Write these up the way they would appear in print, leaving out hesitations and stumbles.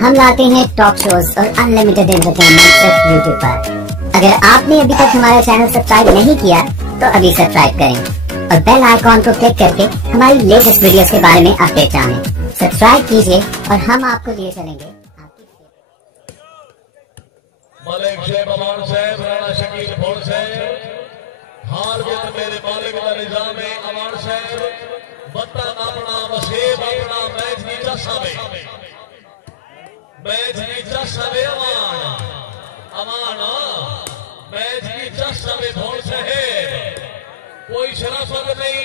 हम लाते हैं talk shows और अनलिमिटेड एंटरटेनमेंट सिर्फ यूट्यूब पर। अगर आपने अभी तक हमारा चैनल सब्सक्राइब नहीं किया तो अभी सब्सक्राइब करें और बेल आइकॉन को क्लिक करके हमारी लेटेस्ट वीडियोस के बारे में अपडेट जानें। सब्सक्राइब कीजिए और हम आपको लिए चलेंगे। मालिक शैब अमान साहब राणा शकील भोर साहब हार के तो मेरे मालिक का निजाम है अमान साहब बत्ता अपना वसेब अपना मैच नीचा सावे अमान अमान मैच नीचा सावे भोर साहब कोई शराफत नहीं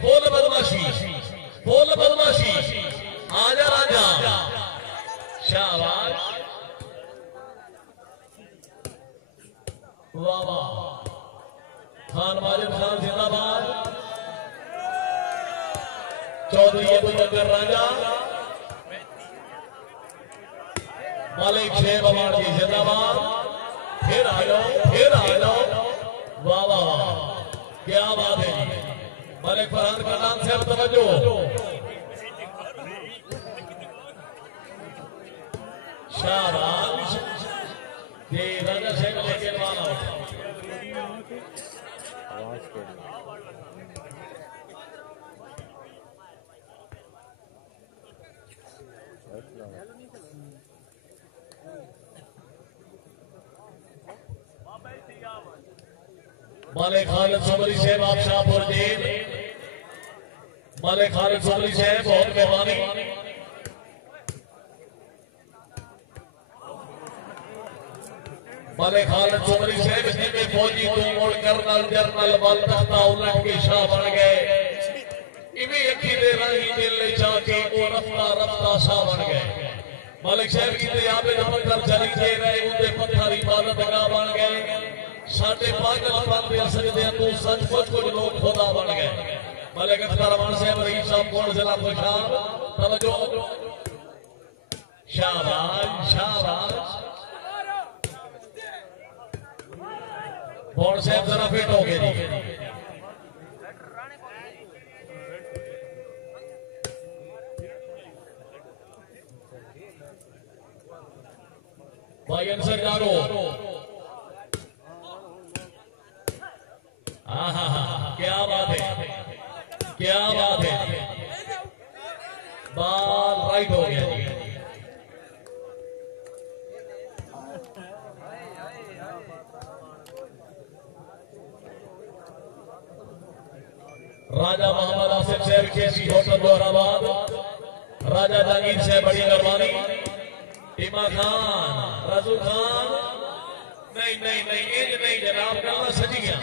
फुल बदमाशी आजा राजा शाबाश वाह वाह खान माजिद खान जिंदाबाद चौधरी अबू बकर राजा मालिक शैब अमान जी जिंदाबाद फिर आ जाओ वाह वाह वाह क्या बात है जी मालिक फरहान का नाम से अब तवज्जो शाबाश जी राजा शेख लेके वाला मालिक खालिक सोमरी साहब आप शाहपुर जेल मालिक खालिक सोमरी साहब बहुत मेहरबानी मालिक खालिक सोमरी साहब जिनके फौजी को मोड़ कर्नल जर्नल बल तख्ता उलट के शाह बन गए इवे अखी दे राही दिल जाके वो रफ्ता रफ्ता शाह बन गए मालिक साहब की ते आबे पत्थर चली के रहे उनके पत्थर इबादत गाह बन गए साडे पागल बंदे सजदे तू सचमुच कुछ लोग खुदा बन गए मालिक अख्तर अमान साहब रईस साहब कौन जिला खुशाब तवज्जो शाबाश शाबाश कौन साहब जरा फिट हो गए जी भाई अंसर जानो क्या बात है बाल राइट हो गया जी राजा मोहम्मद आसिफ साहब केसी होटल आबाद राजा जानी साहब बड़ी मेहरबानी टीमा खान रज़ूखान नहीं जनाब का सजी गया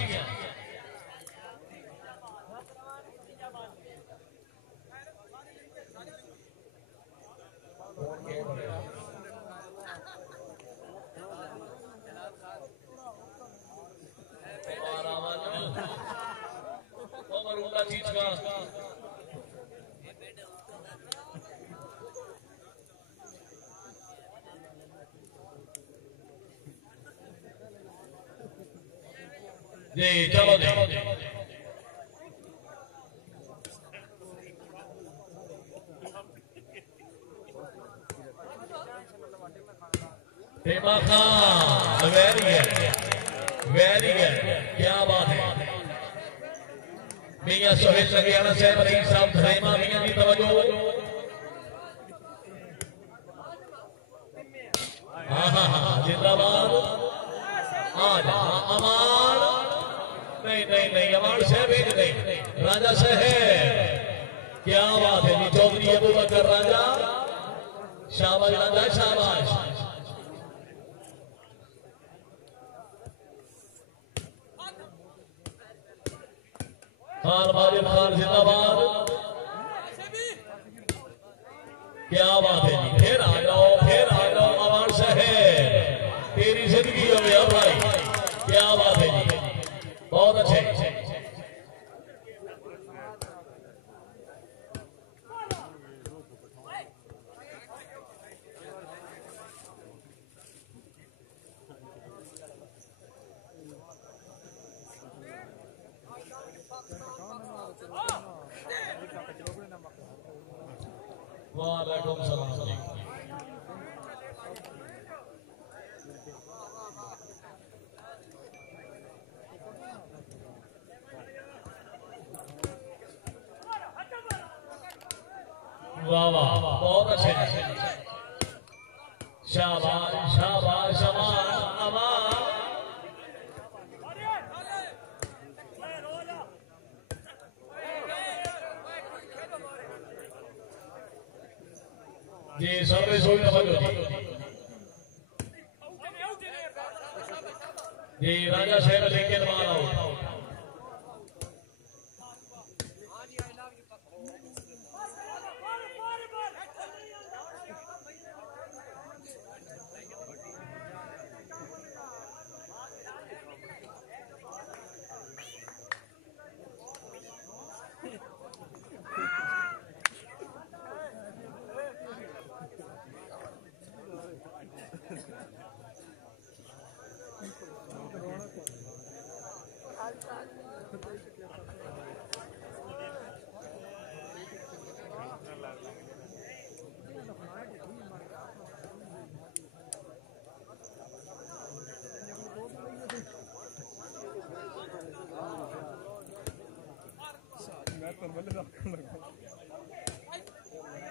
जी चलो जी वेरी गुड क्या बात है मियां सोहेल लगियाना साहब रईस साहब धरेमा मियां जी तवज्जो जिंदाबाद आज अमान नहीं अमान साहब नहीं राजा साहब क्या बात है जी चौधरी अबू बकर राजा शाबाश राजा शाबाश खान माजिद खान जिंदाबाद क्या बात है जी फिर आ जाओ अमान साहब तेरी जिंदगी हो गया भाई क्या बात है जी बहुत अच्छे वालेकुम सलाम। बहुत अच्छे शाबाश शाबाश अमान अमान जी सबने सोई तवज्जो जी राजा साहब लेके मार आओ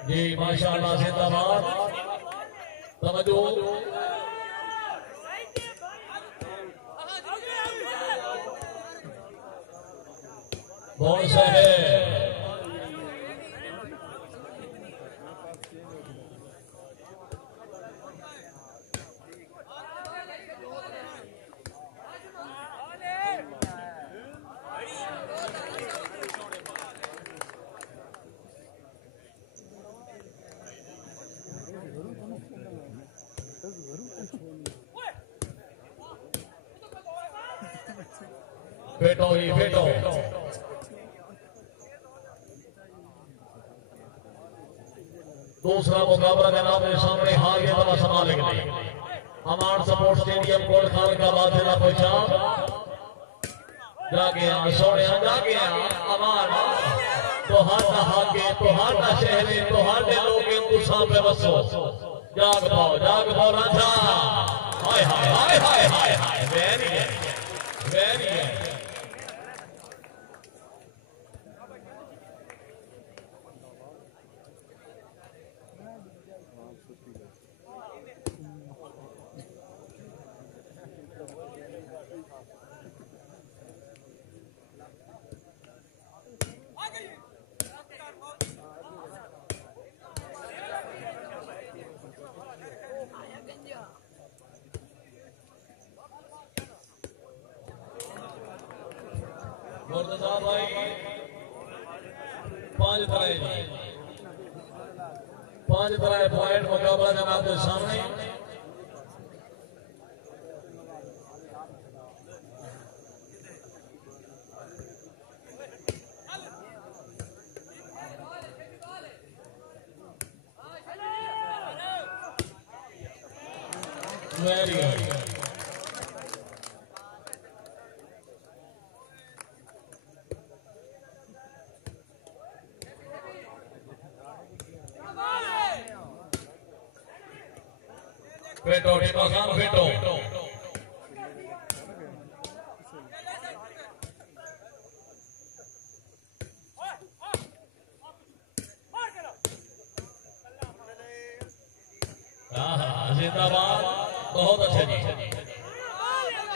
जी माशाअल्लाह जिंदाबाद तवज्जो बहुत सा है बेटो ही बेटो दूसरा मुकाबला जनाब के सामने हार गया दवा संभालेंगे नहीं अमान सपोर्ट स्टेडियम कोट खालक आबाद जिला खुशाब जाके सोने जाके अमान तोहारा हाके तोहारा शहरे तोहारे लोग सामने बसो जाग पाओ राजा हाय हाय हाय हाय हाय हाय वेरी वेरी भाई 5 तरह पॉइंट मुकाबला जनाब के सामने वेरी गुड बेटो बमकाम बेटो जिंदाबाद बहुत अच्छे जी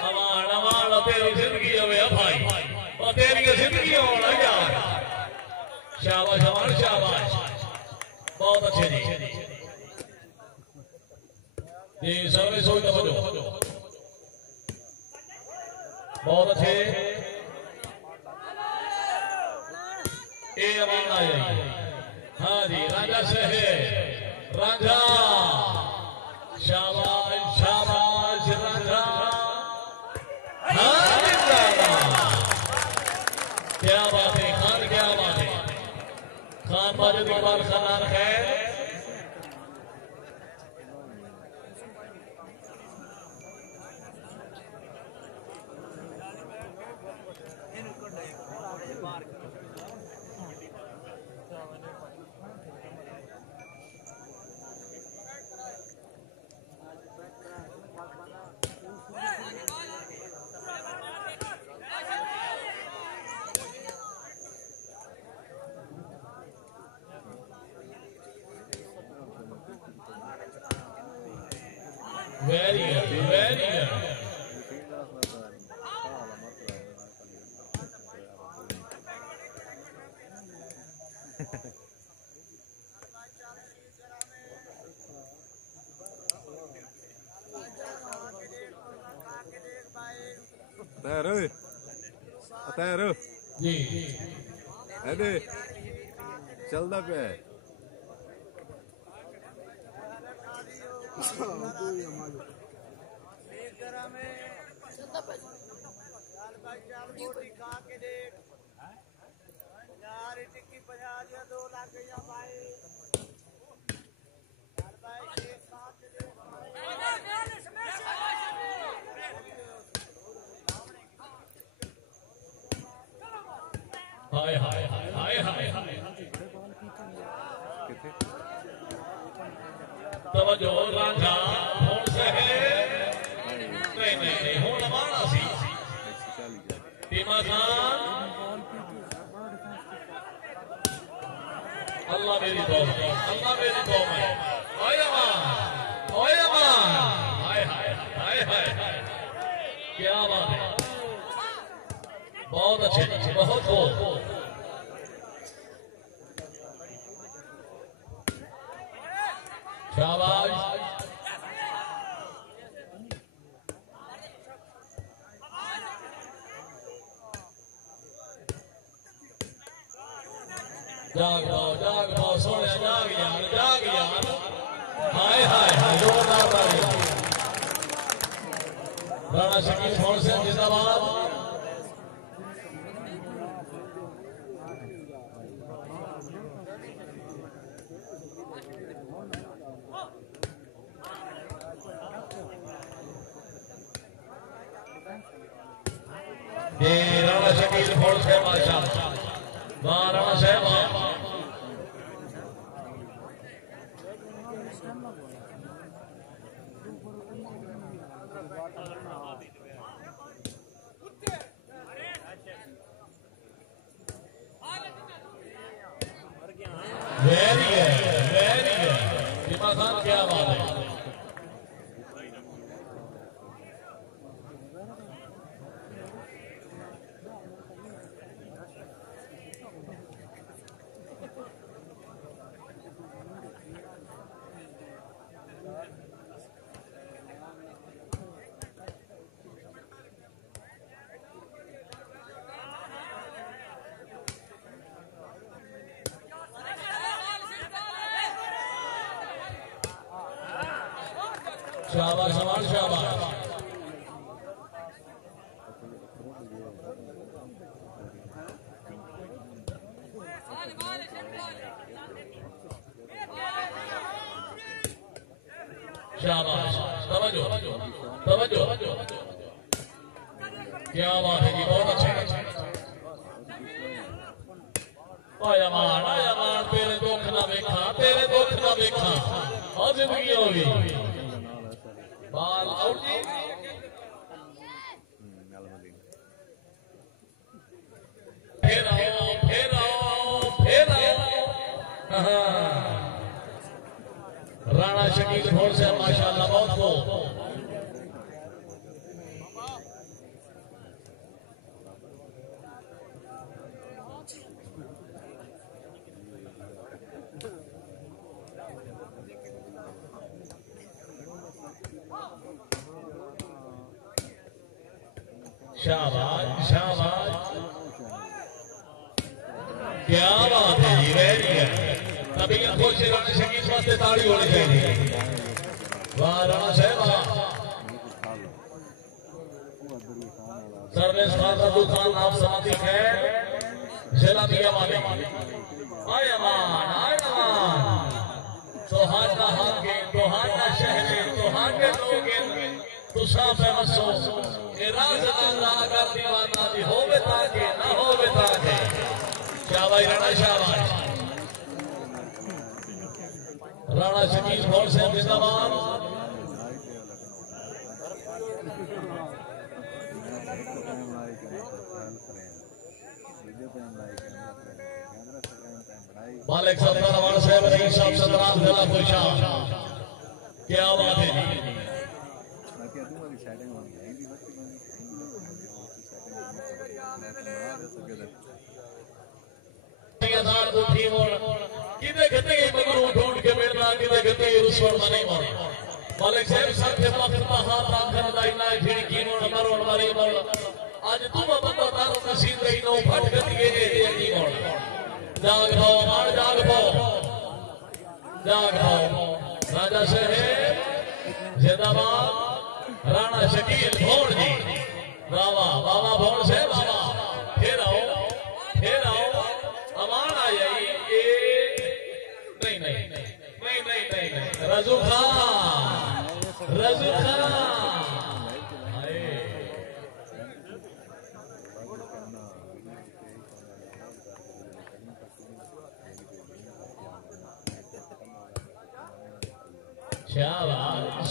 अमान अमान तेरी जिंदगी हमें भाई और तेरी जिंदगी होना यार शाबाश अमान शाबाश बहुत अच्छे जी जी सबने सोई तवज्जो बहुत अच्छे ए अमान आ जाइए हाँ जी राजा से है राजा शाबाश शाबाश राजा हाँ क्या बात है खान क्या बात है खान माजिद इकबाल खान है Very good, very good. अतैर जी अरे चलदा पे हाय हाय हाय हाय हाय हाय तवज्जो रांझा होण से है नहीं नहीं नहीं होण माना सी टीमा खान अल्लाह मेरी कौम है ओए अमान हाय हाय हाय हाय क्या बात है बहुत अच्छे बहुत खूब शाबाश जाग भाओ सोने जाग यार हाय हाय हाय जोरदार ताली राणा शकील छोड़ से जिंदाबाद ये राणा शकील फोड़ से माशाअल्लाह वाह राणा साहब वेरी गुड टीमा खान क्या बात है शाबाश शाबाश शाबाश शाबाश तवज्जो क्या बात है जी बहुत अच्छे आया मान तेरे दुख ना देखा और जिंदगी होगी बाल आउट जी फिर आओ राणा शकील फोड़ से माशाअल्लाह बहुत को शाबाश शाबाश क्या बात है जी वेरी गुड तबीयत खुश राणा शकील वास्ते ताड़ी होनी चाहिए वाह राणा साहब सर्विस रज़ूखान आप समाती खैर जिला मियां वाले आए अमान सुहाना हाके सुहाना शहर सुहाने लोग तुसा पे वसो राज अल्लाह का दीवाना दी होवे ताके ना होवे ताके शाबाश राणा शाबाश राणा शकील फोड़ से जिंदाबाद मालिक सत्ता अवान साहब रईस साहब सदरान जिला खुशाब क्या बात है जी सेटिंग हो गई भी बच्ची बनी हजार उठी मोड़ किते गते मगरू ढूंढ के मिलना किते गते रुसवण मने मोड़ मालिक साहब साथे वक्त हाथ आखर दाइना खिड़की मोड़ मरोड़ मारी मोड़ आज तुम बंदा तारो नसीब रही नो फट गती ये मोड़ जाग भाव मार जाग भाव राजा साहेब जिंदाबाद राणा शकील भौड़ जी बाबा बाबा भौड़ से बाबा फिर आओ अमान आ जाई नहीं रज़ूखान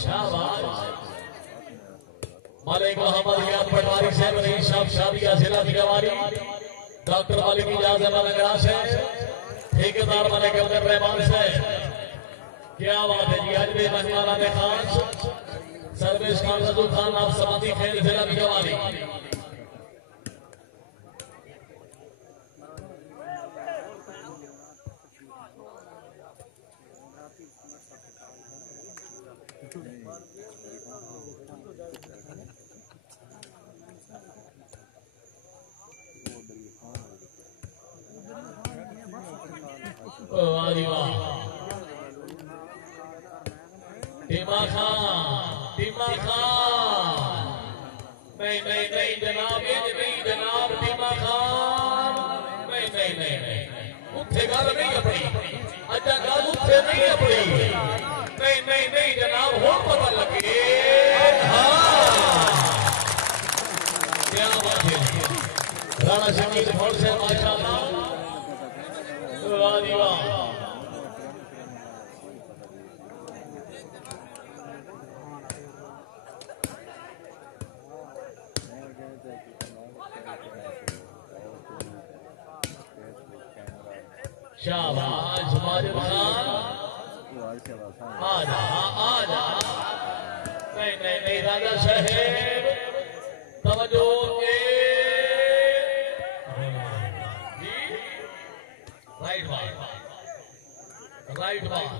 शाबाश मालिक मोहम्मद याद पटवारी साहब रही साहब शादिया जिला दिगवारी डॉक्टर मालिक इजाजत नगरा से ठेकेदार मालिक अब्दुल रहमान से क्या बात है जी आज भी मेहमान आने खास सर्विस खान रज़ूखान आप समाधि खैर जिला दिगवारी टीमा खान नहीं जनाब नहीं जनाब टीमा खान नहीं उत्थे गल नहीं अपनी अच्छा गल उत्थे नहीं अपनी नहीं जनाब हो पता लगे क्या बात है राणा शकील भौड़ से माशाअल्लाह वाह जी वाह शाबाश माजिद खान आजा नहीं राजा साहेब तवज्जो राइट बात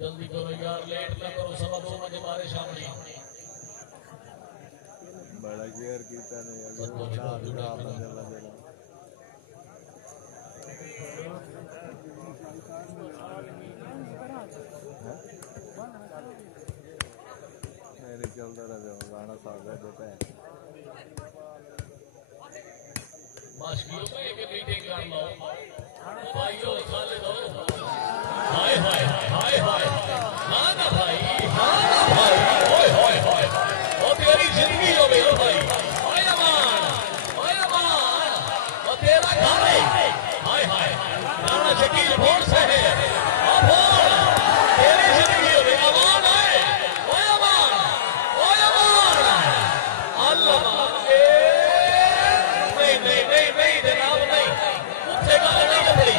जल्दी करो यार लेट ना करो 2:15 बारिश आनी बड़ा केयर कीता ने मेरे चलता रहे गाना सागा देता है माशकियों में एक मीटिंग कर लो भाइयों खालिद हाय हाय हाय हाय हाँ ना भाई ओए होए होए वो तेरी जिंदगी हो गई भाई हाय अमान वो तेरा घर है हाय हाय राणा शकील भौड़ से है तेरी जिंदगी हो गई अमान है ओए अमान अल्लाह नहीं जनाब नहीं उससे गाल नहीं अपनी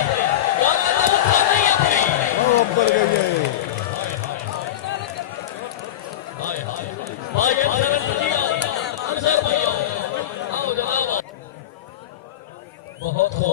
गाल नहीं अपनी ऊपर गई है भाई अंसर भाई आओ जनाब बहुत हो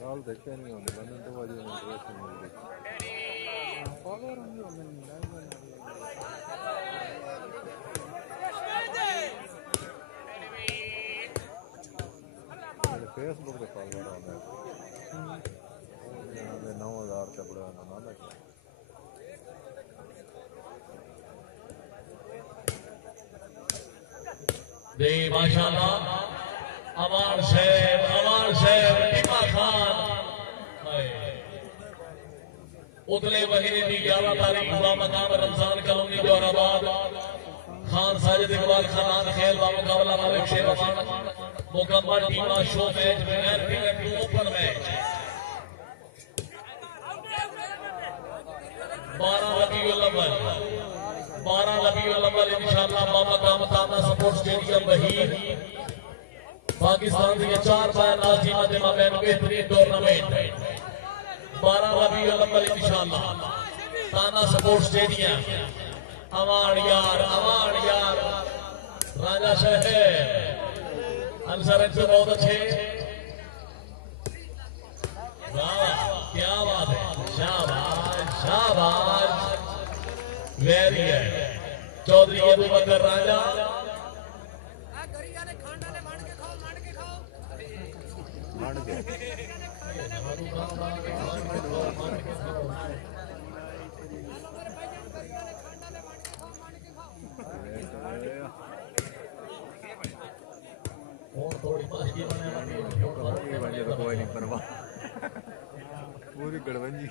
गाल देखते नहीं होंगे बंदे तो वाली इंटरेस्ट नहीं मिलती फॉलोअर होंगे मेरे फेसबुक पे फॉलोअर होंगे 9,000 से बड़ा ना लगे दे माशाअल्लाह अमान साहब टीमा खान उतले महीने की 11 तारीख बमकाम रमजान कॉलोनी जोराबाद खान साजिद इकबाल खान खेल बमकाबला मालिक शेर मुकम्मल टीमा शो मैच में ओपन मैच 12 रबीउल अव्वल इंशाअल्लाह बमकाम ताना सपोर्ट स्टेडियम बहीर पाकिस्तान के 4 बार लाजिमा के माबैन बेहतरीन टूर्नामेंट 12 रबीउल अव्वल इंशाअल्लाह ताना सपोर्ट स्टेडियम अवान यार राजा शहर अंसर से बहुत अच्छे क्या बात है शाबाश वेरी है चौधरी अबू बकर राजा पूरी गड़बंजी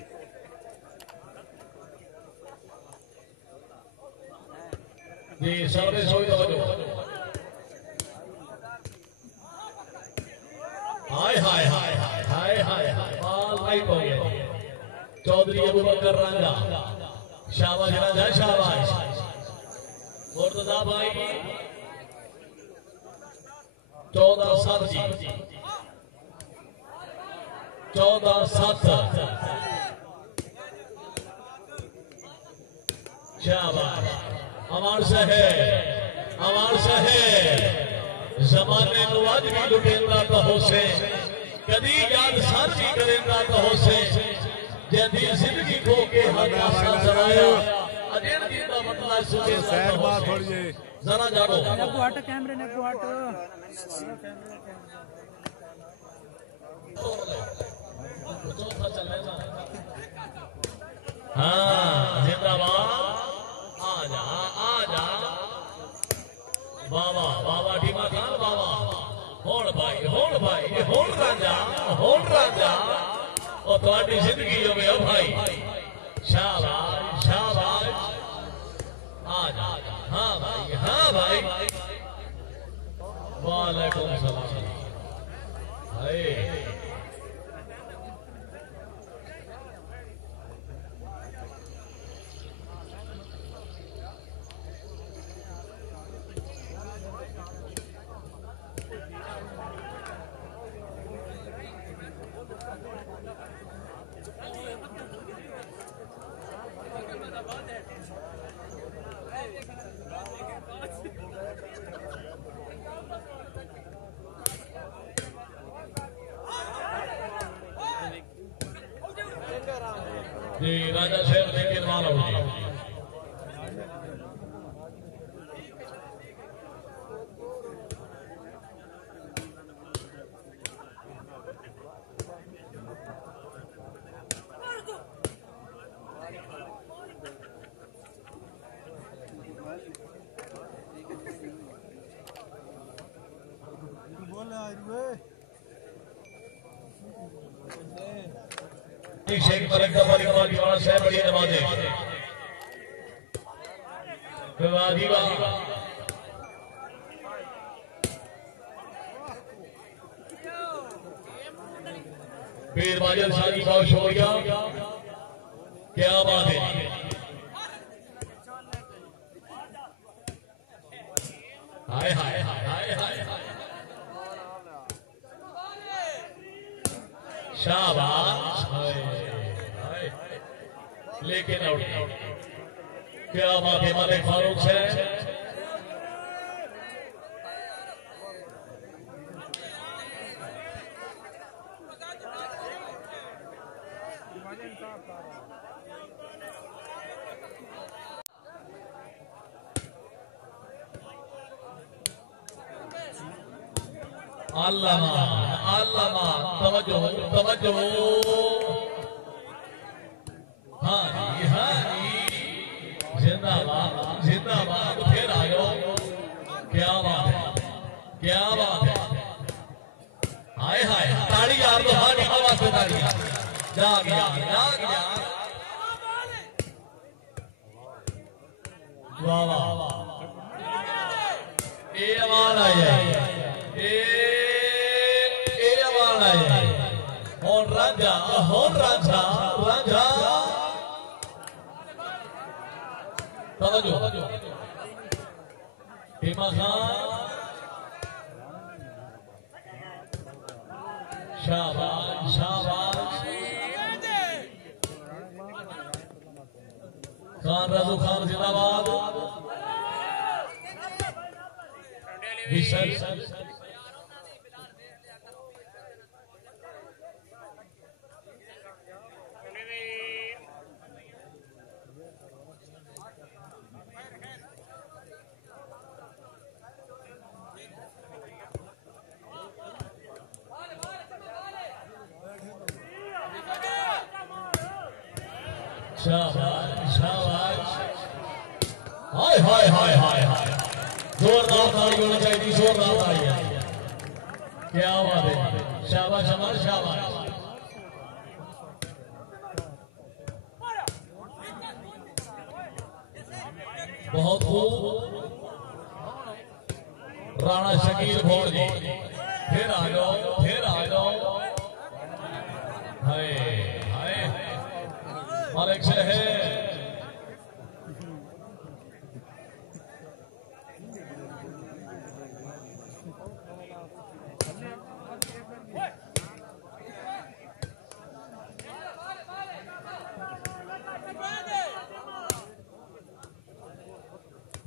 जी सामने सोई तवज्जो हाय बाल लाइट हो गए चौधरी अबू बकर राजा शाबाश राजा शाबाश मुर्तजा भाई 14-7 जी 14-7 शाबाश अमार शहर जमाने को आज भी लुटेंदा कहो से कदी याद सर भी करेंदा कहो से जैसी जिंदगी को के हक आशा जराया अजेर जी का मतलब सुने सैर बात थोड़ी जी जरा जाओ नेको हट कैमरे नेको हट हाँ जिंदाबाद आजा बाबा टीमा खान बाबा होड़ भाई होड़ राजा और तुम्हारी जिंदगी हो गया भाई शाबाश आजा हाँ भाई वालेकुम सलाम जी राजा शहर लेके वाला हो शेख मलिक का परिवार दीवार से बड़ी नमाजें पीर बाजल शादी का शोरिया क्या बात है हाय शाबाश लेकिन आउट क्या बात है मालिक फारूक से अल्लामा तवज्जो हाँ जिंदाबाद फिर आ जाओ क्या बात है हाय ताड़ी यार तो हमारी आवाज से ताड़ी जा गया वाह वाह ए अमान आया ए अमान आया और राजा राजा तवज्जो बमकाम शाबाश शाबाश खान रज़ोखान जिंदाबाद विशल शाबाश शाबाश हाय हाय हाय हाय हाय जोरदार ताली होनी चाहिए जोरदार ताली क्या बात है शाबाश शाबाश शाबाश बहुत खूब राणा शकील भोड़ जी फिर आ जाओ हाय हाय खालिक से है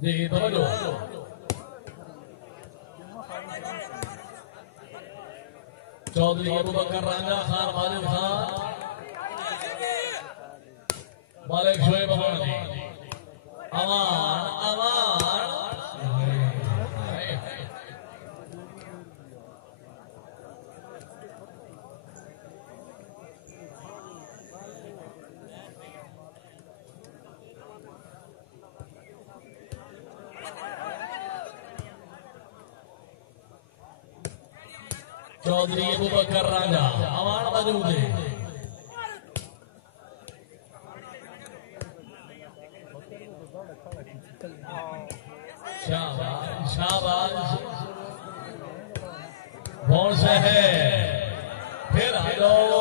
जी तवज्जो चौधरी अबू बकर रांझा खान मालिक खान मालिक शोएब जी अमान अमान चौधरी अबू बकर रांझा अमान मौजूद है शाबाश शाबाश कौन से है फिर आ जाओ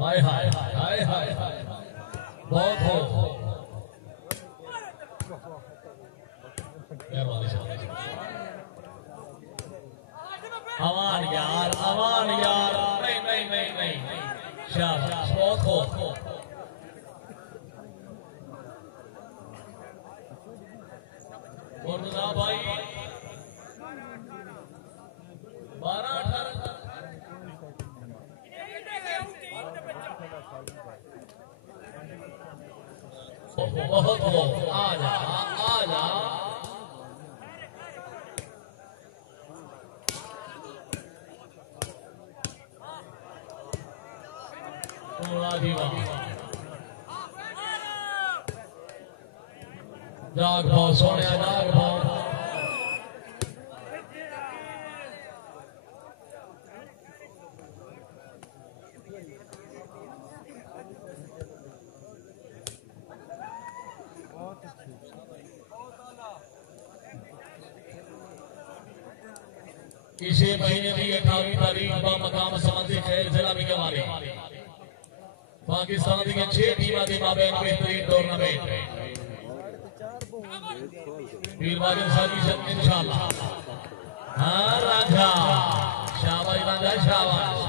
हाय हाय हाय हाय हाय बहुत हो अमान यार नहीं शाबाश बहुत हो और भाई 12-18 बहुत हो आजा जाग भाव सोने जाग भाव इसी महीने की 28वीं तारीख बमकाम संबंधी खेल जिला में हमारे पाकिस्तान की 6 टीमां के माबैन बेहतरीन टूर्नामेंट वीरवारी साजी इंशाअल्लाह। हाँ राजा शाबाश राजा राजा शाबाश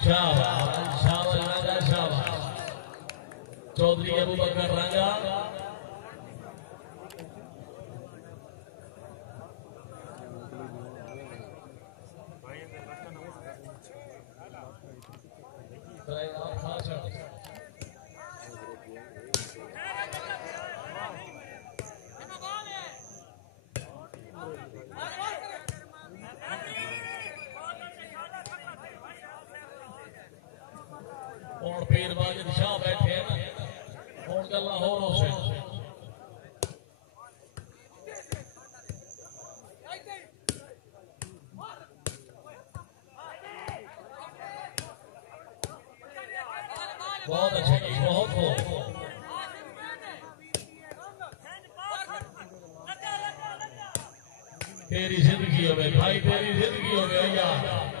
शाबाश शाबाश राजा शाबाश चौधरी अबू बकर राजा और पीर बाजिद शाह बैठे हैं ना और गल्ला होरों से बहुत अच्छे बहुत हो तेरी जिंदगी हो गई भाई तेरी जिंदगी हो गई यार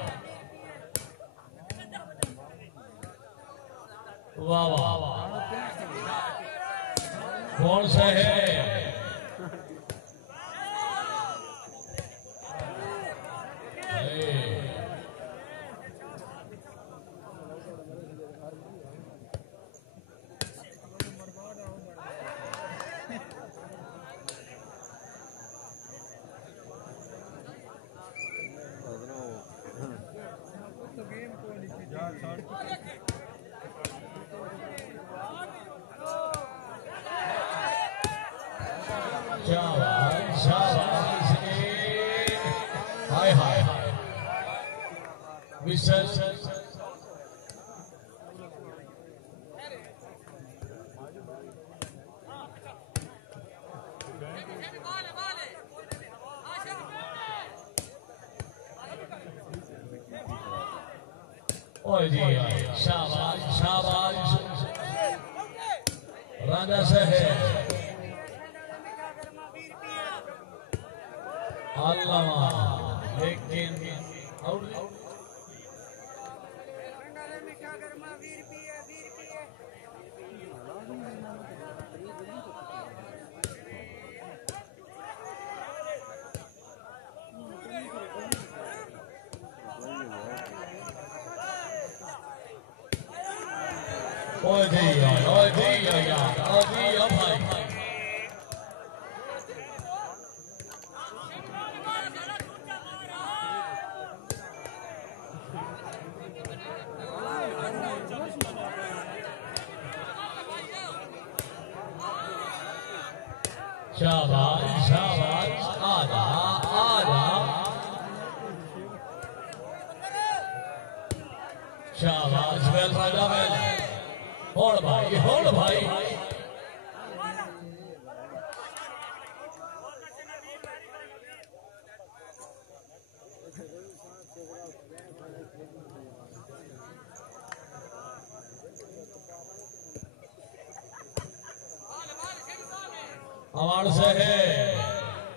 वाह वाह कौन सा है हाय हाय विशल ओए जी शाबाश शाबाश राजा साहब अल्लाह लेकिन ओए जी भाई शाबाश शाबाश आजा आजा शाबाश वेल राजा वेल होड़ भाई अवार्ड से है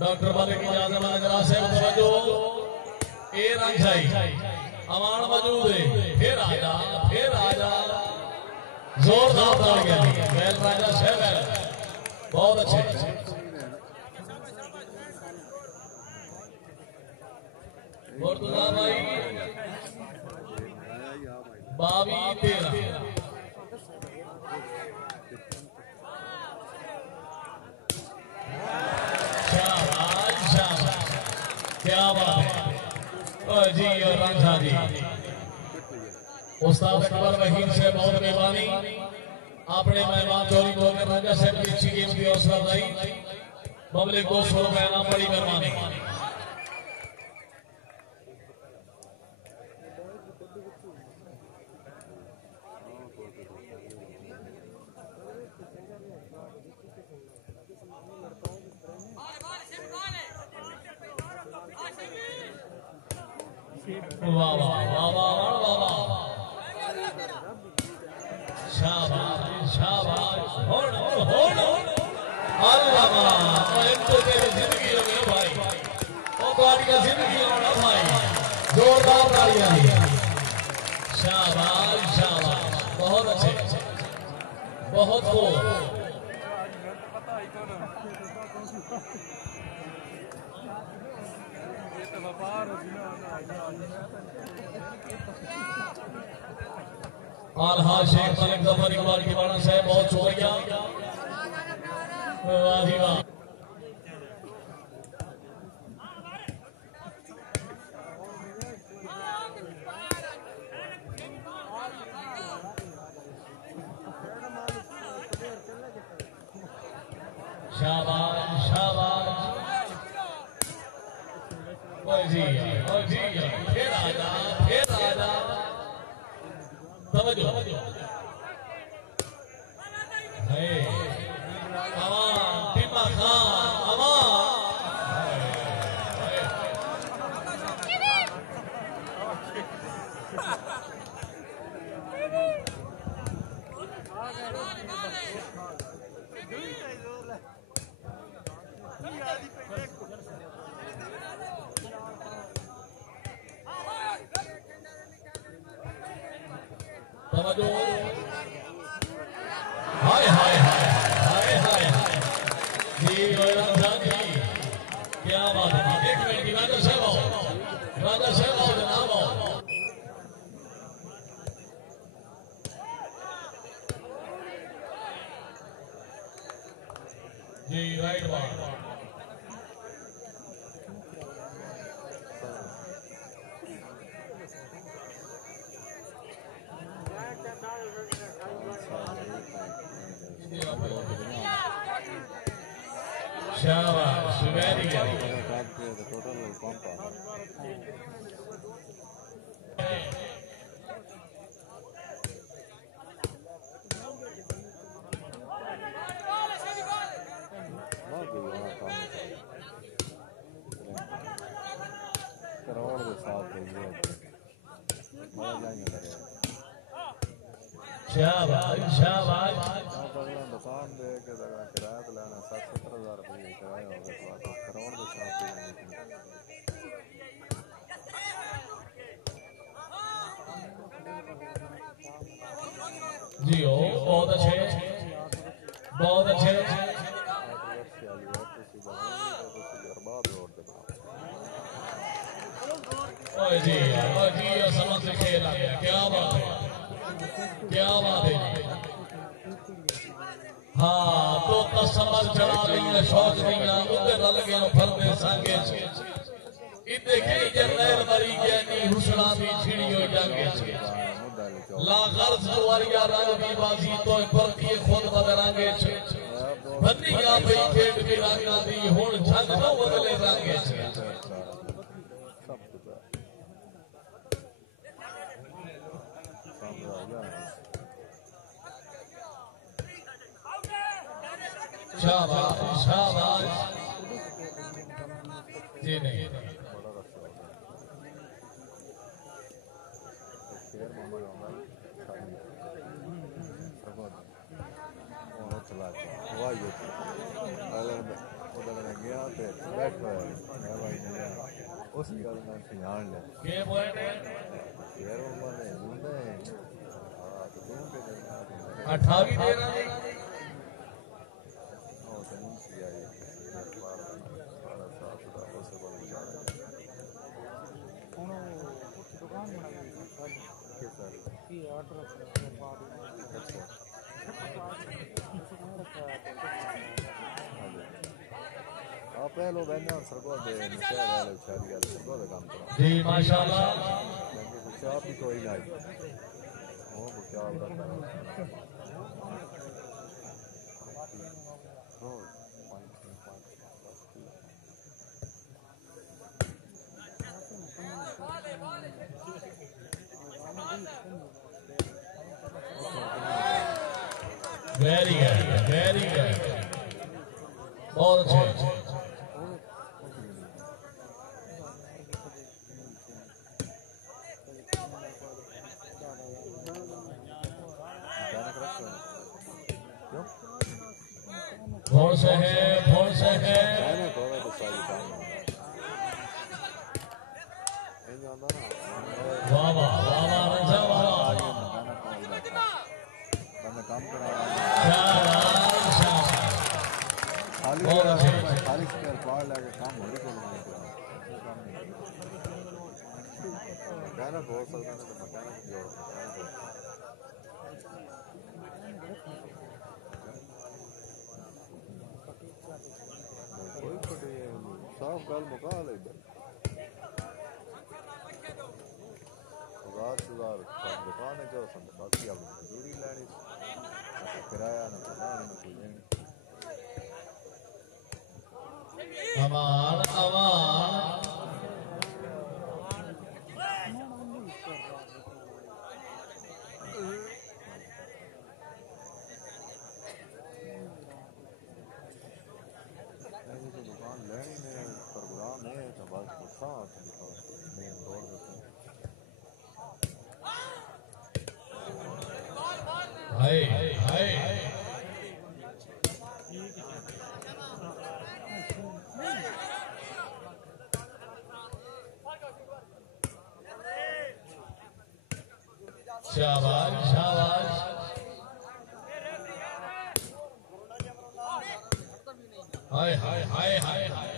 डॉक्टर मालिक इजाजत नगरा से तवज्जो ए रंगशाही अवार्ड मौजूद है फिर आजा जोरदार तालियां वेल राजा साहब बहुत अच्छे मुर्तजा भाई बावी 13 क्या बात है जी और रंझा जी उस्ताद अकबर वहीद से बहुत मेहरबानी आपने मेहमान चोरी बोलकर राजा साहब की अच्छी गेम की हौसला अफजाई पब्लिक को 100 रुपए इनाम बड़ी मेहरबानी Shit. वाह वाह वाह वाह वाह शाबाश शाबाश होड़ अल्लाह मां इनको तेरी जिंदगी में भाई ओ गाड़ी का जिंदगी में भाई जोरदार तालियां शाबाश शाबाश बहुत अच्छे बहुत खूब आलहा शेख मलिक जफर इकबाल की वाला साहब बहुत शुक्रिया वाह जी वाह शाबाश शाबाश ओ जी फिर आजा समझो है अमान बमकाम अमान हाय हाय हाय हाय हाय जी रमजान जी क्या बात है एक मिनट की राजा साहब आओ जनाब आओ जी राइट बात शाबाश वेरी गुड करोड़ के साथ शाबाश शाबाश दुकान दे के किराया तो लेना 60-70 हज़ार रुपये किराया होगा करोड़ के साथ जी ओ बहुत अच्छे बहुत अच्छे जी समझ से खेल आ गया क्या बात है हाँ तो तसम्मर चढ़ा रही शौक नहीं उधर रल गया फरदे संगे इते कई जरनैल मरी ज्ञानी हुसना भी छिड़ी हो जांगे ला गर्ज दुआरिया रंग भी बाजी तो परती खुद बदरांगे बन्नी आ पई खेड भी रंगा दी हुन झंग तो बदले रंगे शाबाश शाबाश जी नहीं उस गल में सियान ले के बोले यार वो ने जुंदे 28 दे रहा है और तनी सी आई बार साथ उदा से बोल जा कौन दुकान बना के सर की ऑर्डर बाद आप पहले बहना सरकार दे निशान वाले शादी वाले सरकार का काम करो जी माशाल्लाह लेकिन खुशाब भी कोई नहीं वो खुशाब रहता है वेरी गुड बहुत अच्छे फोड़ से है मैंने थोड़ा तो सारी काम इन जांदा ना वाह वाह वाह वाह रंजा वाह मैं काम करा खालिक के पार लाके काम होरी को नहीं करा काम नहीं कहना बहुत सकता है तो कहना जोड़ कोई पटे साफ गल मुका ले हजार दुकान है जो सब बाकी आप मजदूरी लेनी किराया ना पता ना कोई लेनी अमान अमान दुकान लेनी ने प्रोग्राम है तो बस साथ मेन रोड पे हाय हाय शाबाश शाबाश हाय हाय हाय हाय हाय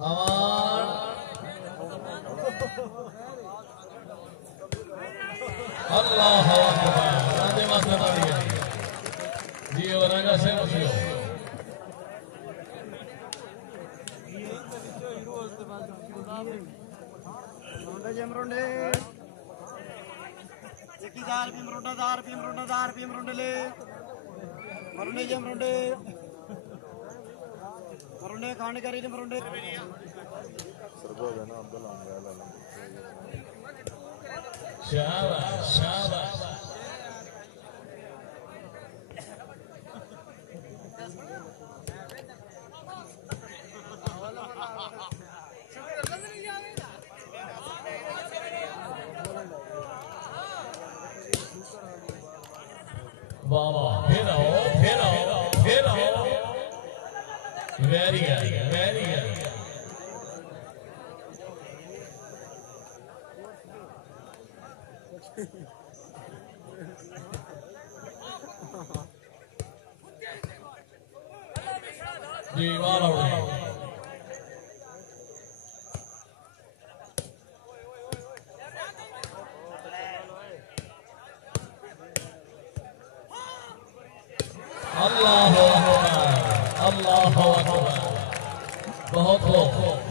अमान अल्लाह अकबर राजे मास्टर मारिया जी और राजा से बसियो जमरुंडे दार भीमरुंडले मरुंडे जमरुंडे मरुंडे खांड करी मरुंडे सरगो देना अब्दुल्ला अंगाला शाबाश शाबाश वाह वाह फिर आओ वेरी गुड वेरी गुड जी वाह अल्लाह अल्लाह बहुत खूब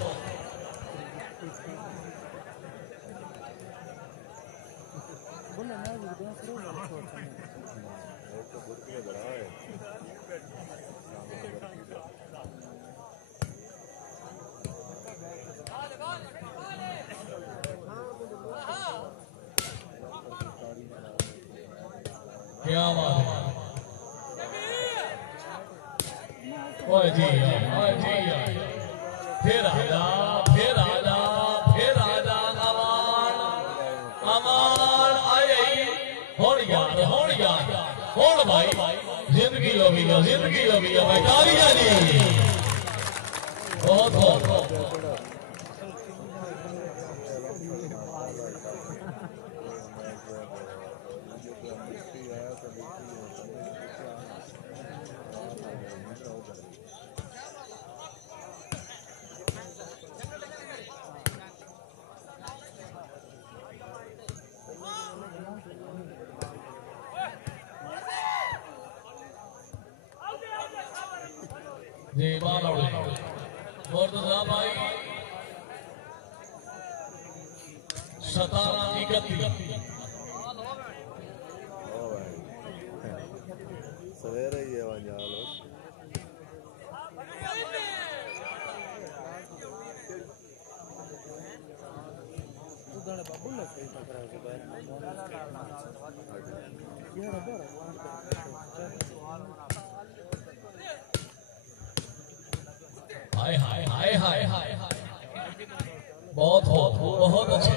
क्या बात है ओए जी फिर आजा अमान अमान आए होड़ भाई जिंदगी हो भी भाई ताली जानी बहुत जी बाल मुर्तजा भाई 17-31 सवेरे ही है वहाँ हाय हाय हाय हाय हाय बहुत अच्छे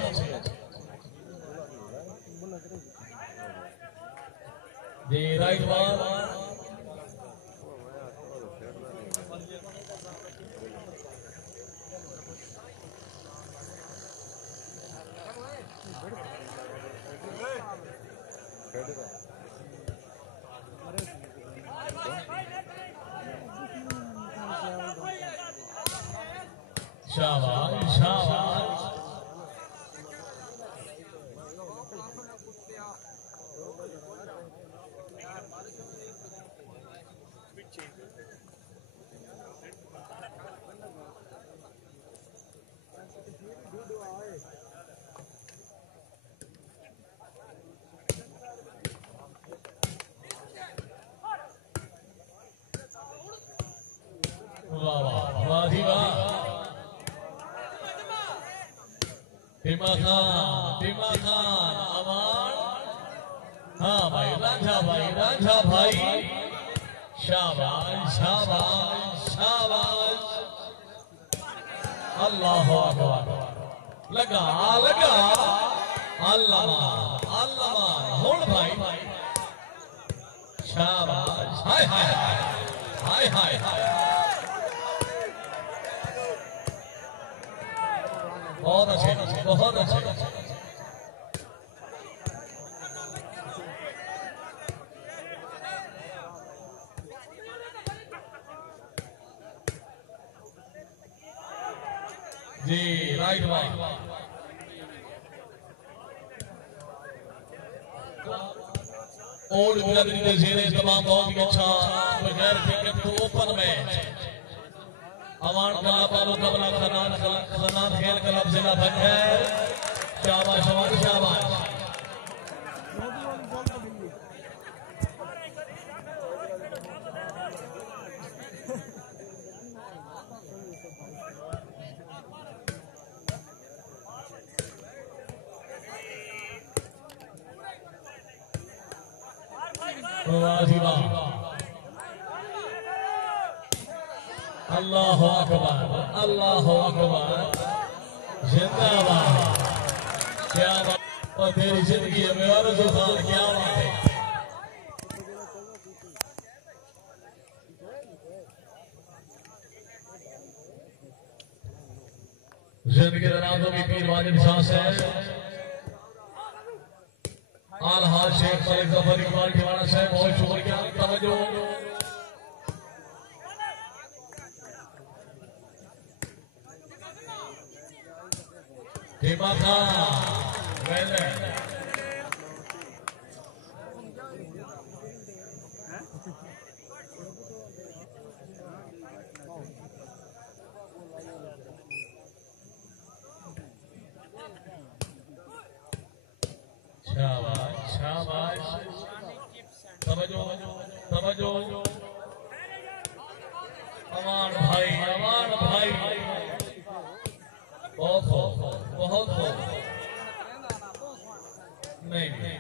जी राइट बॉल शाबाश शाबाश बमकाम अमान हाँ भाई रांझा भाई शाबाश शाबाश शाबाश अल्लाह अकबर लगा अल्लाह होड़ भाई शाबाश हाय हाय हाय हाय हाय बहुत अच्छे बहुत अच्छे जी राइट वाह और बिरादरी के ज़ेरे तमाम बहुत ही अच्छा बगैर विकेट को ओपन मैच अवान कला पालो कबला खनान खेल क्लब जिला बंखैर शाबाश शाबाश शाबाश अल्लाह अकबर जिंदाबाद क्या बात और तेरी जिंदगी में और रज़ोखान क्या बात है जिंदगी दराज़ों की पीर वाजिब सांस है आलहाज शेख खालिक ज़फर इकबाल ठिवाना साहब बहुत शुक्रिया तवज्जो बमकाम वेल शाबाश शाबाश तवज्जो तवज्जो अमान भाई बहुत नहीं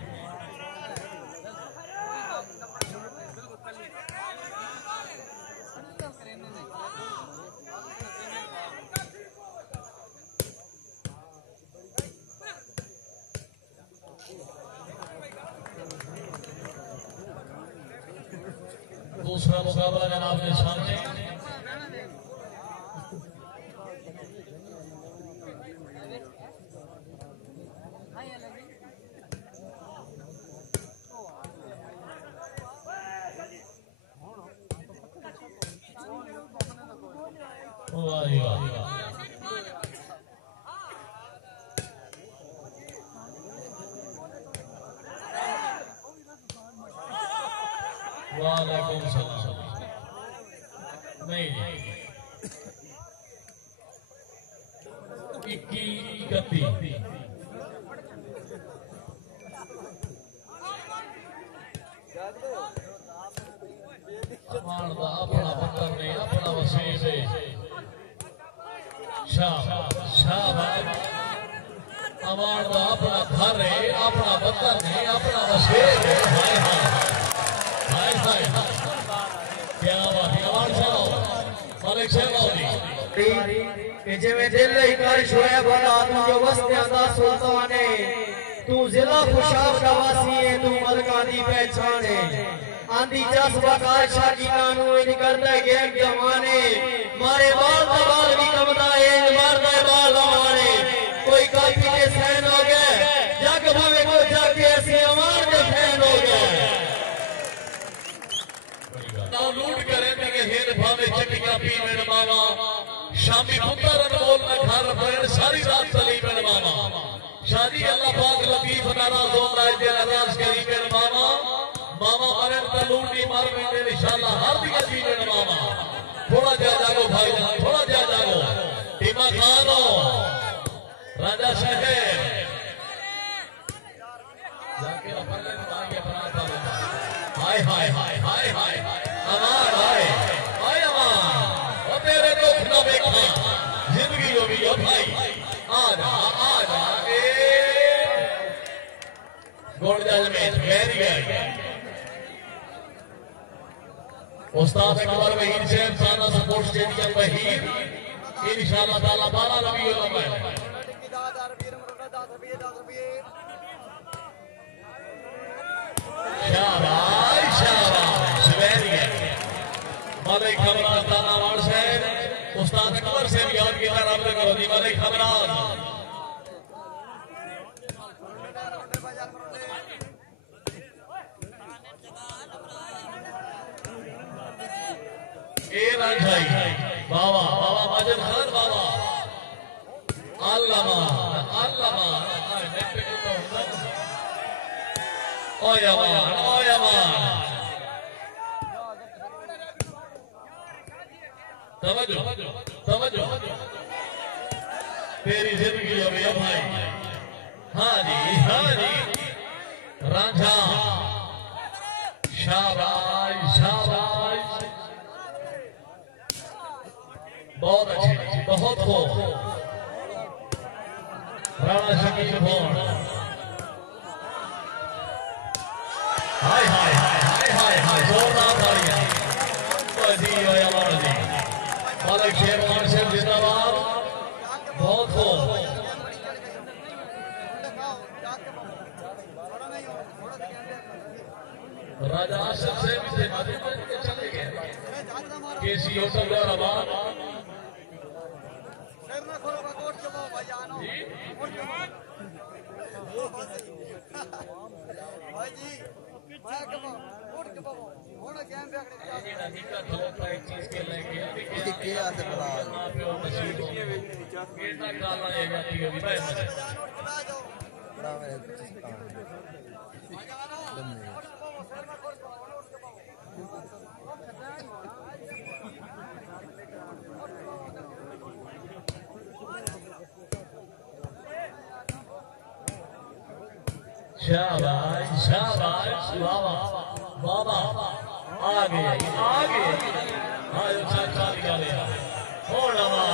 दूसरा मुकाबला जनाब के सामने वालेकुम सलाम नहीं 21-31 अपना पत्थर ने अपना वसीम है शाबाश अवान दा अपना घर है अपना पत्थर है अपना वसीम है हाय हाय हाय हाय क्या बात है अवान साहब खालिक साहब कि जिवें दिल ही कर शोएब तू जो वस्ते दा सुल्तान है तू जिला खुशाब का वासी है तू मलका दी पहचान है आंधी जज्बा कार शागिना नु इन करदा गेम जमाने मारे बाल भी कमदा है मारदा बाल हमारे कोई काफी के फैन हो गए जग भावे को जाके ऐसे अवान के फैन हो गए डाउनलोड करें मेरे हेड भावे चटिया पी मेरे मामा शामी पुत्र अनमोल न घर बैठ सारी रात चली बन मामा शादी अल्लाह पाक लतीफ नाराज होता है जे नाराज करी बन मामा मामा मरण तलूटी मार बेटे इंशाल्लाह हर दिया जीवन मामा थोड़ा जा जागो भाई थोड़ा जा जागो टीमा खानो राजा शहर जाके अपने आगे बनाता हाय हाय हाय हाय हाय अमान हाय हाय अमान ओ तेरे दुख न देखा जिंदगी हो भी ओ भाई आ जा ए गोलजाल में मेरी गई उस्ताद अकबर वहीद से साना स्पोर्ट्स स्टेडियम वहीद इंशाअल्लाह ताला 12 रबीउल अव्वल शाबाश शाबाश वेरी गुड मलिक खबरात दानावार से उस्ताद अकबर से भी याद किया रब करो दी मलिक खबरात ए राजाई बाबा बाबा माजिद खान बाबा अल्लामा अल्लामा नेट पे तो होगा ओ यामान तवज्जो तवज्जो तेरी जिंदगी हो गई भाई हाँ जी रांझा शाबाश शाबाश बहुत अच्छे बहुत हो राणा शकील भोन हाय हाय हाय हाय हाय हाय जोरदार तालियां जी यार जी मालिक शेरवान से जिंदाबाद बहुत हो राजा आशफ से भी थे चले गए केसी होटल और आबाद भाई जी मैं कब उठ के बाबू होना गेम पे अगले ये हकीकत होता है चीज के लेके के आते बड़ा बेटा काला है जाती है भाई बड़ा है शाबाश शाबाश बाबा बाबा आगे आगे आज चाचा निकाले हो नवा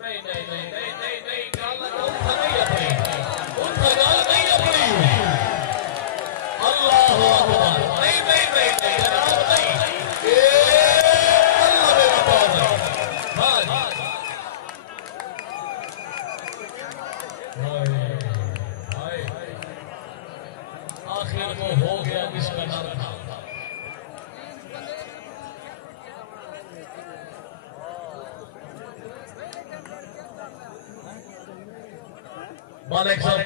नहीं नहीं नहीं नहीं नहीं नहीं गाल उनका नहीं अपनी उनका गाल नहीं अपनी अल्लाह अकबर नहीं नहीं नहीं नहीं जनाब नहीं ये अल्लाह मेरा पास है हाँ आखिर वो हो गया जिसका डर था मालिक साहब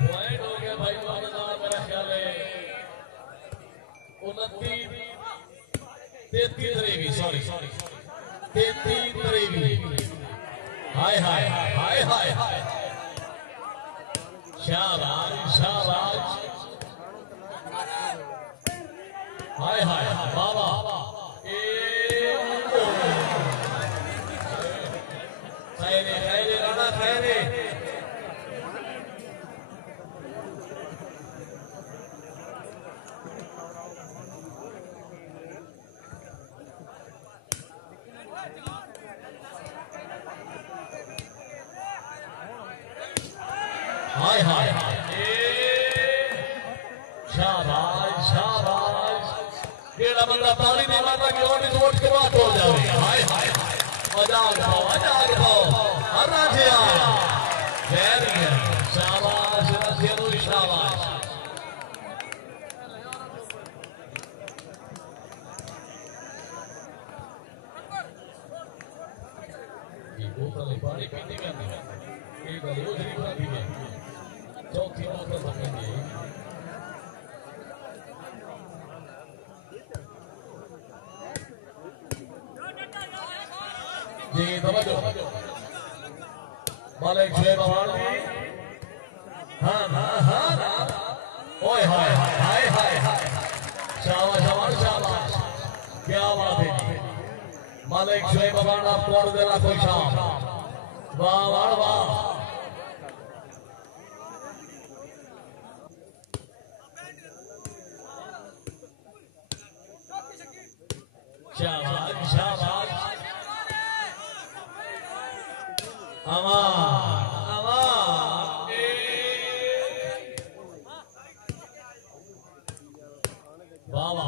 पॉइंट हो गया भाई मेरा ख्याल है 33 सॉरी 33 हाय हाय हाय हाय हाय शाबाश शाबाश हाय हाय बाबा खैरे खैरे राणा खैरे हाय हाय शाबाश शाबाश केड़ा बंदा ताली नहीं मारता कि और वोट के बाद हो जावे हाय हाय आजाद खाओ हर राजिया वेरी गुड शाबाश रसिया शाबाश बोतल पानी पीती में एक रोजरी खाती में चौथी बोतल पकड़नी है जी तवज्जो मालिक शोएब अवान ने हाँ ओए हाय हाय हाय हाय शाबाश शाबाश शाबाश क्या बात है जी मालिक शोएब अवान आपको और देना कोई शाम वाह वाह वाह शाबाश शाबाश अमान बाबा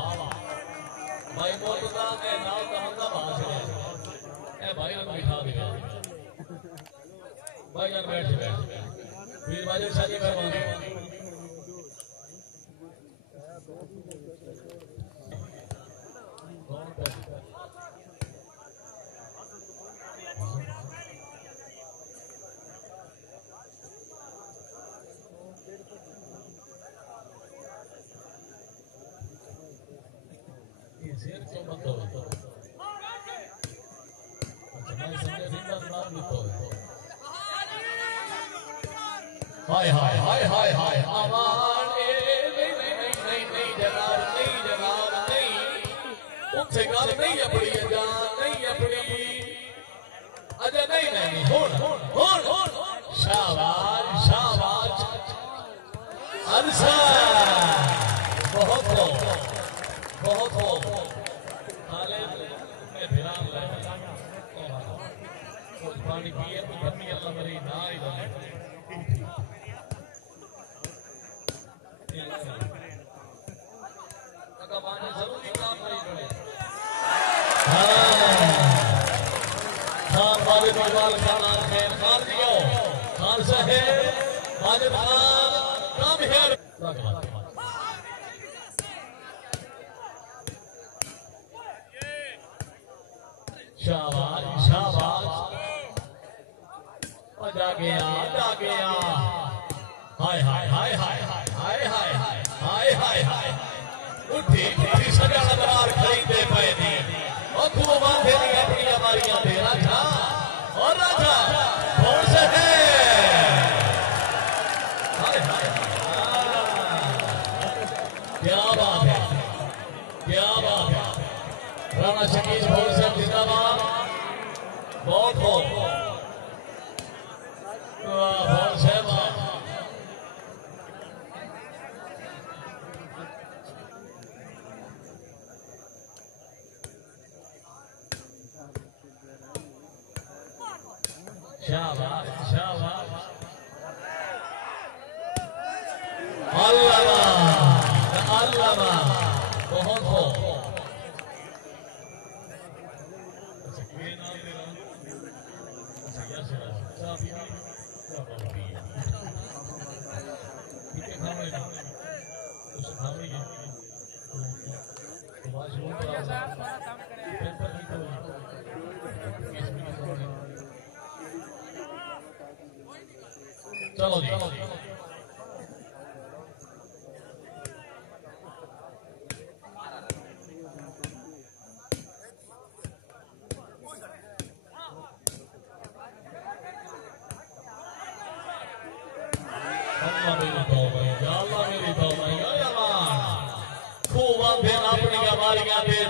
भाई मोतदा ए नाव का हमदा बात है ए भाई ने बिठा दिया भाई जान बैठ फिर बाजे शादी मेहमान शेर क्यों बंद हो मैं समझे जिंदा नाम लिखो हाय हाय हाय हाय हाय अमान नहीं जनाब नहीं उनसे गाल नहीं अपनी जान नहीं अपनी अजय नहीं होड़ शाबाश शाबाश अरसा बहुत हो खालिद में भिरान लगा कुछ पानी पिए तो धरनी अल्लाह मेरी ना ही लगे अगर माने जरूरी काम नहीं करे हाँ मालिक इकबाल खान है खान दियो खान साहेब मालिक खान काम है शाबाश शाबाश जा गया हाय हाय हाय हाय हाय हाय हाय हाय हाय हाय उठी सजा दरबार खरीदे पे दी और तू बांधे दी अपनी हमारियां दे राजा और राजा कौन से है हाय हाय क्या बात है राणा शकील भोल साहब जिंदाबाद बहुत हो भोल साहब शाबाश शाबाश अल्लाह बहुत हो चलो जी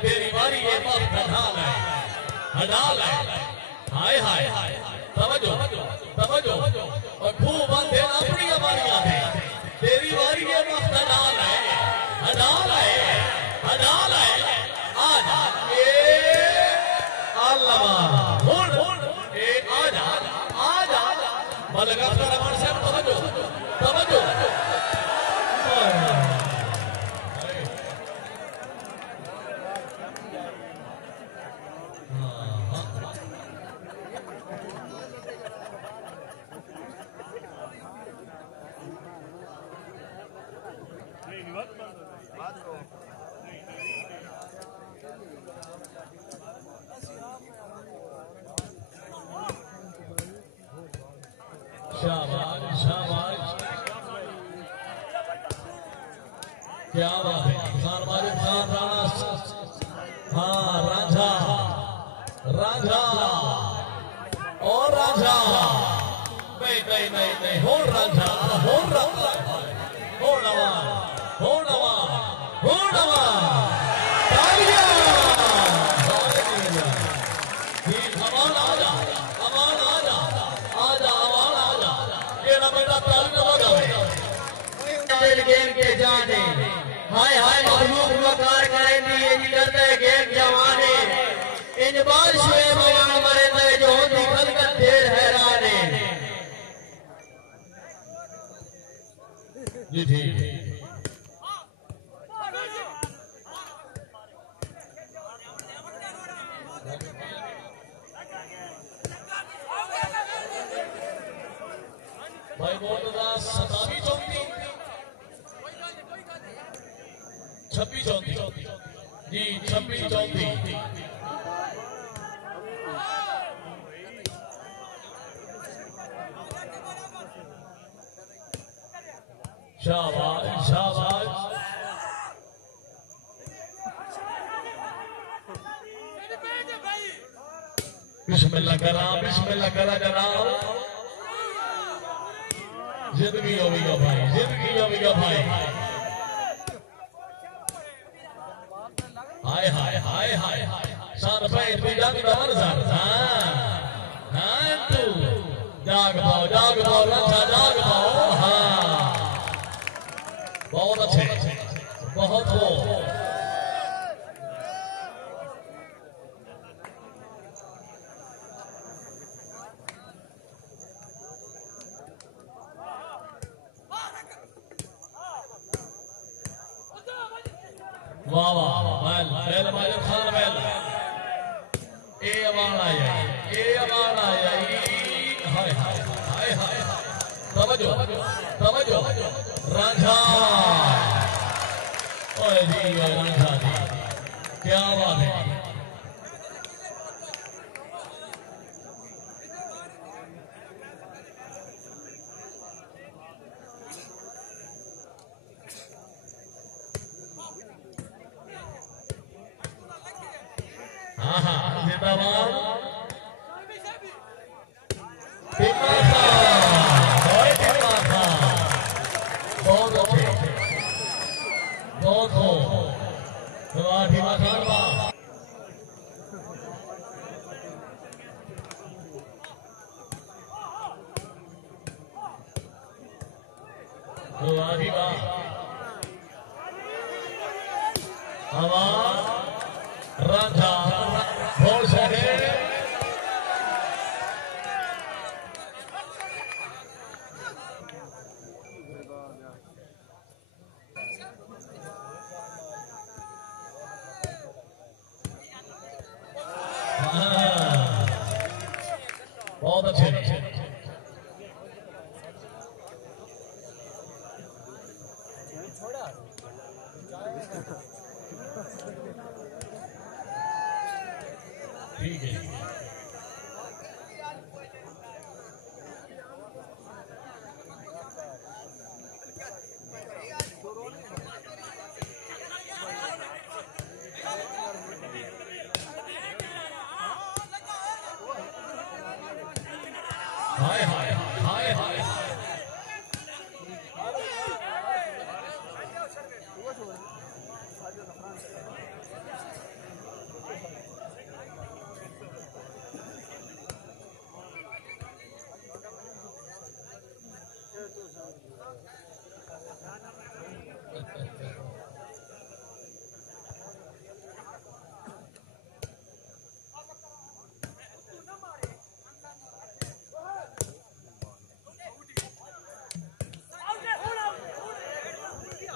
तेरी बारी ये वक्त हटा ले हाय हाय हाय तवज्जो और खूब बंदे अपनी हमारियां थे तेरी बारी ये वक्त हटा ले आज ये अल्लाह ए आज मलक अफसर अमर साहब तवज्जो शाबाश शाबाश क्या बात है खान मालिक खान राणा हाँ रांझा रांझा और रांझा नहीं हो रांझा हो रांझा हो नवा हो नवा हो नवा तालियां अमान आजा अमान आजा आजा अमान आजा ये ना बेटा तालियां बजावे दिल गेम के जाने हाय हाय महबूब मकार करेंदी ये जी करते गेम जवाने इन बार शुएब अमान मरे नए जो होती खलकत ढेर हैराने जी ठीक भाई मोहम्मद 27-34 जी 26-34 शाबाश शाबाश बिस्मिल्लाह करा जनाब जिंदगी होगी भाई जिंदगी होगी भाई हाय हाय हाय हाय सर पैर पे जाग दवर सर हाँ तू जाग पाओ रंझा जाग पाओ हाँ बहुत अच्छे बहुत हो वाह वाह बैल मालिक खान बैल ए अमान आया हाय हाय हाय हाय तवज्जो रांझा ओए जी रांझा जी क्या बात है हाँ जिंदाबाद बहुत अच्छे बहुत हो रांझा बहुत सारे बहुत अच्छे ठीक है हाय हाय हाय हाय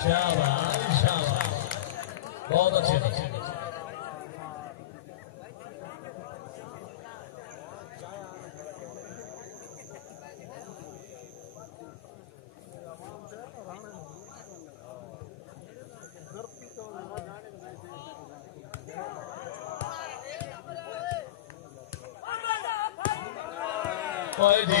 शाबाश शाबाश बहुत अच्छे ओए जी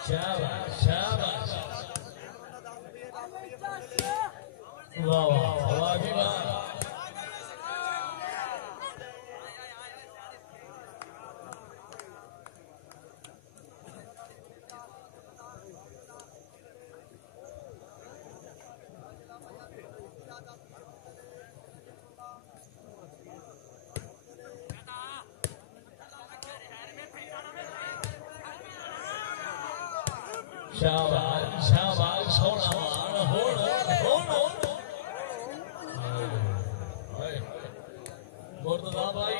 शाबाश शाबाश वाह वाह वाह जी वाह शाबाश शाबाश सोना मुर्तजा भाई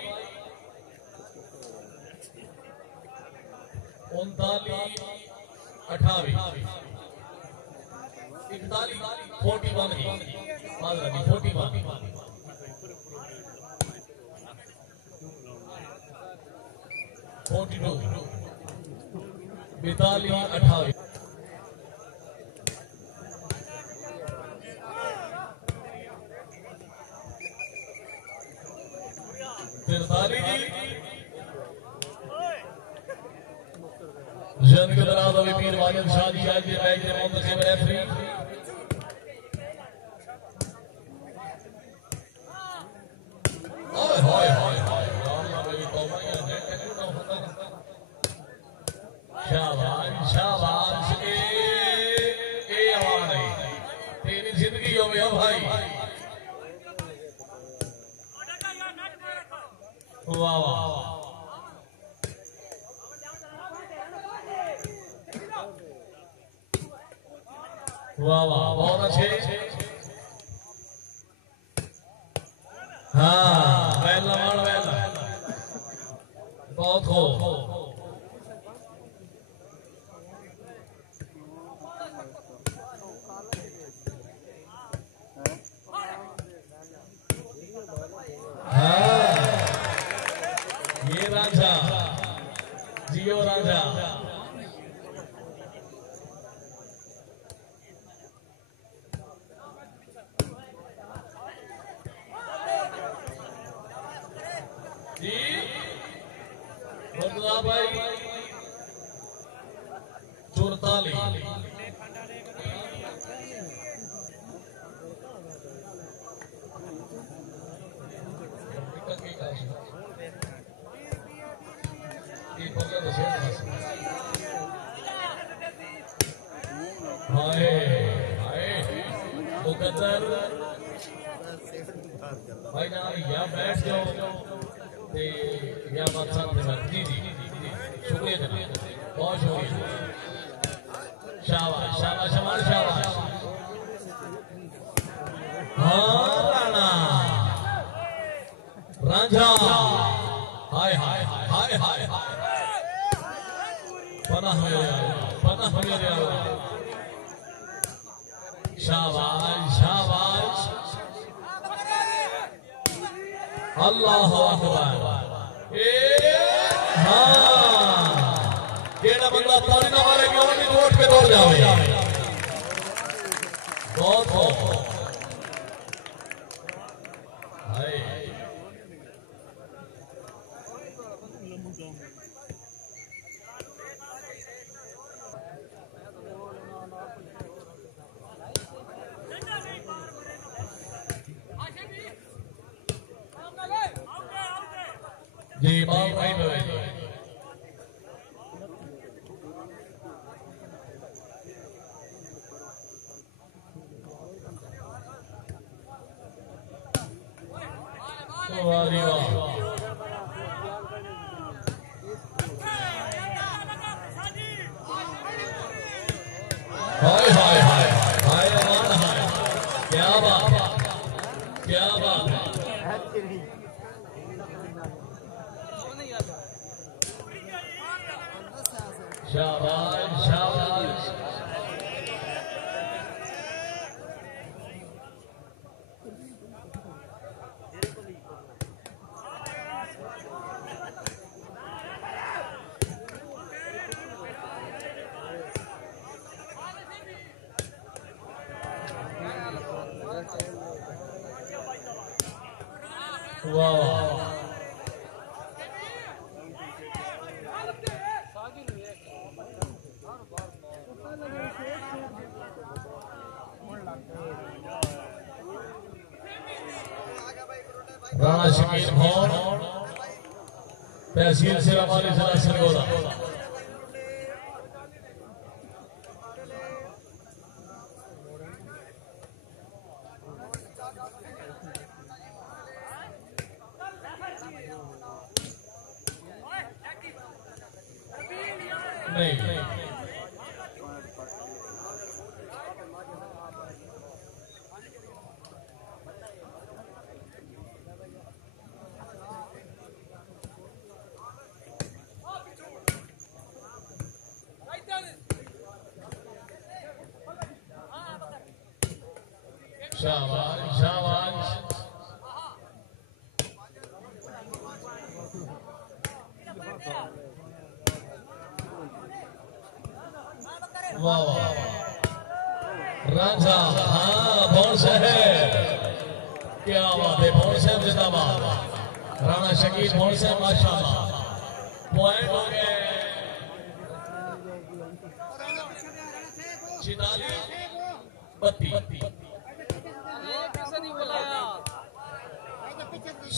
39 28 41 41 42 42 28 जन के दराज अभी पीर वालिद शादी आज के मैच के मुंतखब रेफरी ओए होए होए होए अल्लाह मेरी तौबा या है शाबाश शाबाश ए आवाज है तेरी जिंदगी हो गया भाई वाह वाह वाह वाह बहुत अच्छे हाँ वैला मान वैला बहुत हो हाँ ये राजा जियो राजा मुकद्दर भाई जान या बैठ जाओ ते या बात साथ में जी जी शुक्रिया जनाब बहुत शुक्रिया शाबाश शाबाश हमारे शाबाश हाँ राणा रांझा हाय हाय हाय हाय हाय पनाह मेरे अल्लाह शाबाश शाबाश अल्लाह अकबर हाँ केड़ा बंदा ताली ना मारे क्यों नहीं वोट पे दौड़ जावे बहुत हाय जी बाप भाई भाई वाह हाय हाय हाय हाय अमान हाय क्या बात है शाबाश शाबाश वाह राणा शकील भौर तहसील सेवा वाली जिला सरगोदा नहीं शाबाश शाबाश वाह वाह राजा हाँ भौर साहब क्या बात है भौर साहब जिंदाबाद राणा शकील भौर साहब माशाल्लाह पॉइंट हो गए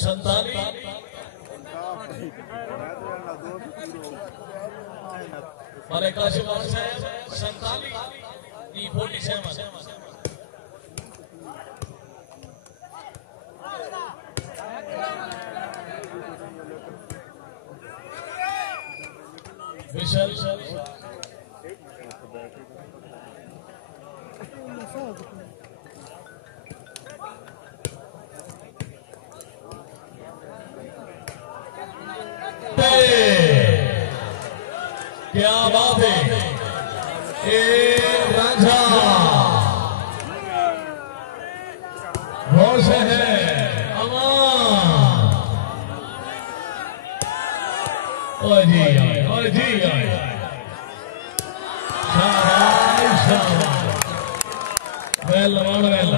46 हमारे काशिफ भौर साहब 47 विशाल क्या बात है राजा बहुत से है अमान ओ जी शाबाश शाबाश वेल वेल